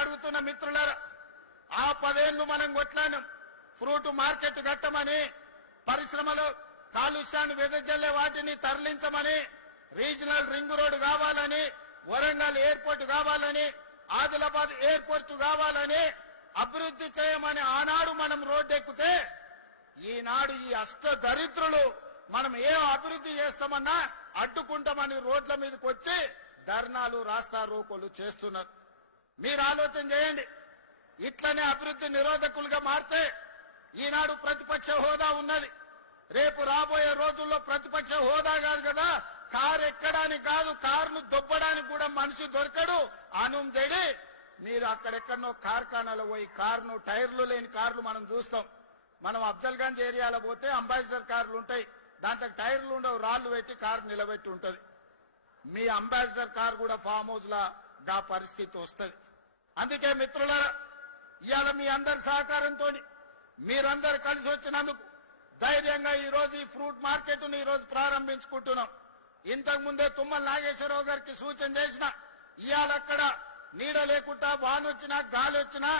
అడుగుతున్న మిత్రులారా, ఆ 10 ఏళ్లు మనం కొట్లాను ఫ్రూట్ మార్కెట్ కట్టమని, పరిశ్రమలు కాలుష్యాన్ని వెదజల్లే వాటిని తరలించమని, రీజనల్ రింగ్ రోడ్డు కావాలని, వరంగల్ ఎయిర్పోర్ట్ కావాలని, ఆదిలాబాద్ ఎయిర్పోర్ట్ కావాలని, అభివృద్ధి చేయమని ఆనాడు మనం రోడ్డెక్కితే, ఈనాడు ఈ అష్ట దరిద్రులు మనం ఏ అభివృద్ధి చేస్తామన్నా అడ్డుకుంటామని రోడ్ల మీదకి వచ్చి ధర్నాలు రాస్తా రోకోలు చేస్తున్నారు. మీరు ఆలోచన చేయండి. ఇట్లనే అభివృద్ధి నిరోధకులుగా మారితే ఈనాడు ప్రతిపక్ష హోదా ఉన్నది. రేపు రాబోయే రోజుల్లో ప్రతిపక్ష హోదా కాదు కదా, కారు ఎక్కడానికి కాదు, కారును దొబ్బడానికి కూడా మనిషి దొరకడు. అనుంజడి మీరు అక్కడెక్కడనో కార్ఖానాలో పోయి కారును టైర్లు లేని కార్లు మనం చూస్తాం. మనం అఫ్జల్గంజ్ ఏరియాలో పోతే అంబాసిడర్ కార్లు ఉంటాయి, దాంట్లో టైర్లు ఉండవు, రాళ్లు పెట్టి కారు నిలబెట్టి ఉంటది. మీ అంబాసిడర్ కార్ కూడా ఫామ్ హౌస్ గా పరిస్థితి వస్తుంది. అందుకే మిత్రులారా, ఇవాళ మీ అందరి సహకారంతో మీరందరూ కలిసి వచ్చినందుకు ధైర్యంగా ఈ రోజు ఈ ఫ్రూట్ మార్కెట్ ను ఈ రోజు ప్రారంభించుకుంటున్నాం. ఇంతకు ముందే తుమ్మల నాగేశ్వరరావు గారికి సూచన చేసిన, ఇవాళ అక్కడ నీడ లేకుండా వానొచ్చినా గాలి వచ్చినా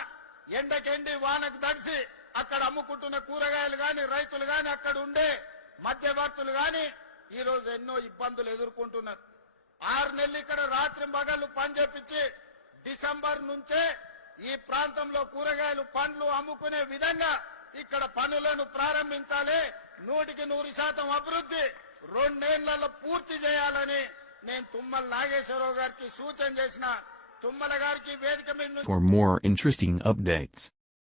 ఎండకెండి వానకు తడిసి అక్కడ అమ్ముకుంటున్న కూరగాయలు గాని, రైతులు గాని, అక్కడ ఉండే మధ్యవర్తులు గాని ఈ రోజు ఎన్నో ఇబ్బందులు ఎదుర్కొంటున్నారు. 6 నెలలు ఇక్కడ రాత్రి పగళ్ళు పని చేపించి డిసెంబర్ నుంచే ఈ ప్రాంతంలో కూరగాయలు పండ్లు అమ్ముకునే విధంగా ఇక్కడ పనులను ప్రారంభించాలి. 100% అభివృద్ధి 2 ఏళ్లలో పూర్తి చేయాలని నేను తుమ్మల నాగేశ్వరరావు గారికి సూచన చేసిన. తుమ్మల గారికి వేదిక మీద For more interesting updates,